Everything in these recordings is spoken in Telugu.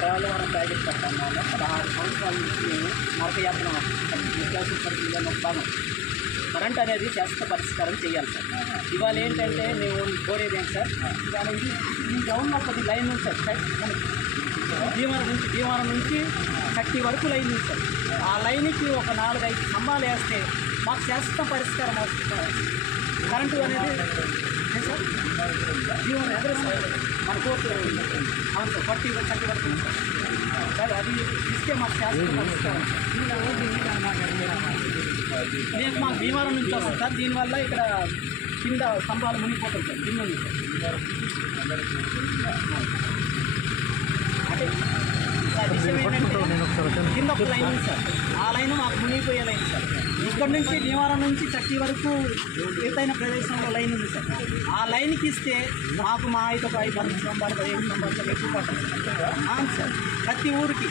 పోలవరం ప్యాకెట్ పట్టణంలో 16 సంవత్సరాల నుంచి నరకయాత్ర నిత్యావసర సరుకుల్లో ఒక భాగం. కరెంట్ అనేది శాశ్వత పరిష్కారం చేయాలి సార్. ఇవాళ ఏంటంటే మేము కోరేది ఏంటి సార్, ఇవాళ ఈ గ్రౌండ్లో కొద్ది లైన్ ఉంది సార్. భీమవరం నుంచి శక్తి వరకు లైన్ ఉంది సార్. ఆ లైన్కి ఒక 4-5 స్తంభాలు వేస్తే మాకు శాశ్వత పరిష్కారం అవుతుంది సార్. కరెంటు అనేది సార్ భీమవరం ఎదురు సార్ మన కోర్టు అవును సార్ 40 వరకు సార్. అది ఇస్తే మాకు శాశ్వత పరిష్కారం నేను మాకు భీమవరం నుంచి వస్తాం సార్. దీనివల్ల ఇక్కడ కింద స్తంభాలు మునిగిపోతుంది సార్. కింద ఉంది సార్. అంటే సార్ విషయం ఏంటంటే కింద ఒక లైన్ ఉంది సార్. ఆ లైన్ మాకు మునిగిపోయే లైన్ సార్. ఇక్కడ నుంచి భీమవరం నుంచి చక్కి వరకు ఎత్తైన ప్రదేశంలో లైన్ ఉంది సార్. ఆ లైన్కి ఇస్తే మాకు మా 5 స్తంభాలు 15 స్తంభాలు ఎక్కువ పడుతుంది అవును సార్. ప్రతి ఊరికి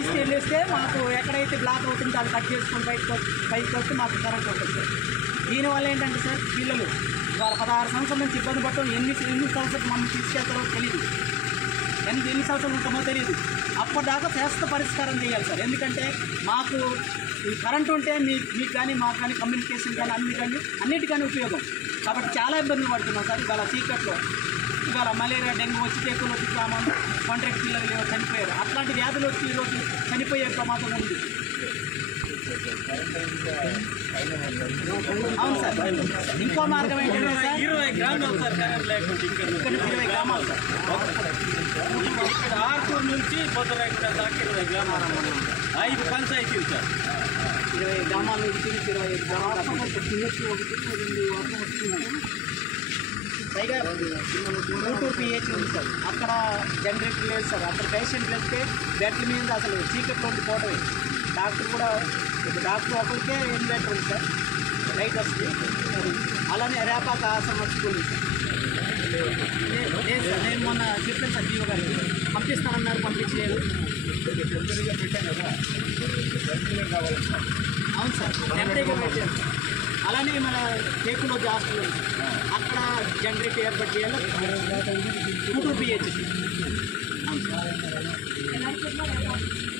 ఇస్తే వెళ్ళేస్తే మాకు ఎక్కడైతే బ్లాక్ అవుతుందో అది కట్ చేసుకొని పైకి వస్తే మాకు కరెంట్ ఉంటుంది సార్. దీనివల్ల ఏంటంటే సార్ పిల్లలు ఇవాళ 16 సంవత్సరాల నుంచి ఇబ్బంది పడటం ఎన్ని సంవత్సరాలు మమ్మల్ని తీసుకెళ్తారో తెలియదు, ఎన్ని సంవత్సరాలు ఉంటామో తెలియదు. అప్పటిదాకా శాశ్వత పరిష్కారం చేయాలి సార్. ఎందుకంటే మాకు ఈ కరెంట్ ఉంటే మీకు కానీ మాకు కానీ కమ్యూనికేషన్ కానీ అన్నిటికీ ఉపయోగం. కాబట్టి చాలా ఇబ్బందులు పడుతున్నాం సార్. ఇవాళ చీకట్లో ఇవాళ మలేరియా డెంగ్యూ వచ్చి టెక్కులు వచ్చి సామాను కాంట్రాక్ట్ పిల్లలు చనిపోయారు. అట్లాంటి వ్యాధులు వచ్చి ఈరోజు చనిపోయే ప్రమాదం ఉంది. అవును సార్. ఇంకో మార్గం ఏంటంటే సార్ 20 గ్రామాలు సార్ కరెంట్ లేకుండా ఇక్కడ 20 గ్రామాలు సార్. ఇక్కడ ఆర్కూరు నుంచి పొద్దురాయగూడ దాకా 20 గ్రామాలు 5 పంచాయతీలు సార్. 20 గ్రామాల నుంచి 25 గ్రామాలు పైగా 2 PH ఉంది సార్. అక్కడ జనరేటర్ లేదు సార్. అక్కడ పేషెంట్లు వస్తే బెడ్ల మీద అసలు చీకట్లో పోవటమే. డాక్టర్ ఒకరికే ఇన్వర్టర్ ఉంది సార్. లైట్ వస్తుంది. అలానే రేపాక ఆశ్రమం స్కూల్ ఉంది సార్. లేదు సార్. నేను మొన్న చెప్పాను సార్ జీవో గారికి పంపిస్తానన్నారు, పంపించలేదు. అవును సార్ టెంపరీగా పెట్టారు. అలానే మన టేకులో హాస్టల్ ఉంది అక్కడ జనరేటర్ ఏర్పాటు చేయాలి. 2 PH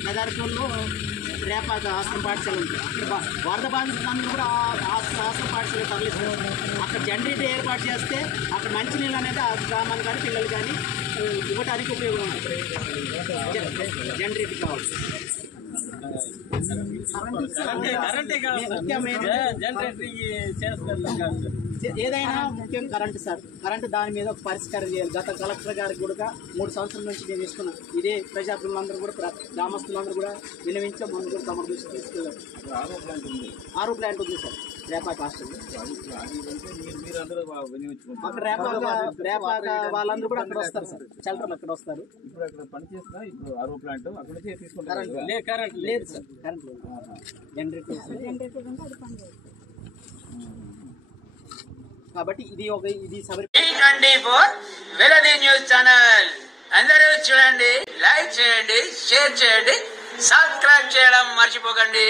నగర్పూర్లో రేపాక ఆశ్రమ పాఠశాల ఉంది. అక్కడ వరద బాధితులందరూ కూడా ఆశ్రమ పాఠశాల తరలిస్తారు. అక్కడ జనరేటర్ ఏర్పాటు చేస్తే అక్కడ మంచినీళ్ళు అనేది ఆ గ్రామాలు కానీ పిల్లలు కానీ ఇవ్వడానికి ఉపయోగం ఉంటుంది. జనరేటర్ కావాలి. ఏదైనా ముఖ్యం కరెంటు సార్. కరెంటు దాని మీద ఒక పరిష్కారం చేయాలి. గత కలెక్టర్ గారికి కూడా 3 సంవత్సరాల నుంచి నేను ఇస్తున్నాను. ఇదే ప్రజాప్రతినిధులందరూ కూడా గ్రామస్తులందరూ కూడా వినవించాం. మనం కూడా తమ దృష్టి తీసుకెళ్ళారు. ఆరో ప్లాంట్ ఉంది సార్ రేపాక హాస్టల్. అక్కడ రేపాక వాళ్ళందరూ కూడా అక్కడ వస్తారు సార్. షెల్టర్లు అక్కడ వస్తారు. ఇప్పుడు అక్కడ పనిచేస్తున్నా ఇప్పుడు ఆరో ప్లాంట్ అక్కడ నుంచి తీసుకుంటారు. కరెంట్ లేదు సార్. కరెంట్ లేదు. జనరేటర్ కాబట్టి ఇది వెలది న్యూస్ ఛానల్ అందరూ చూడండి, లైక్ చేయండి, షేర్ చేయండి, సబ్స్క్రైబ్ చేయడం మర్చిపోకండి.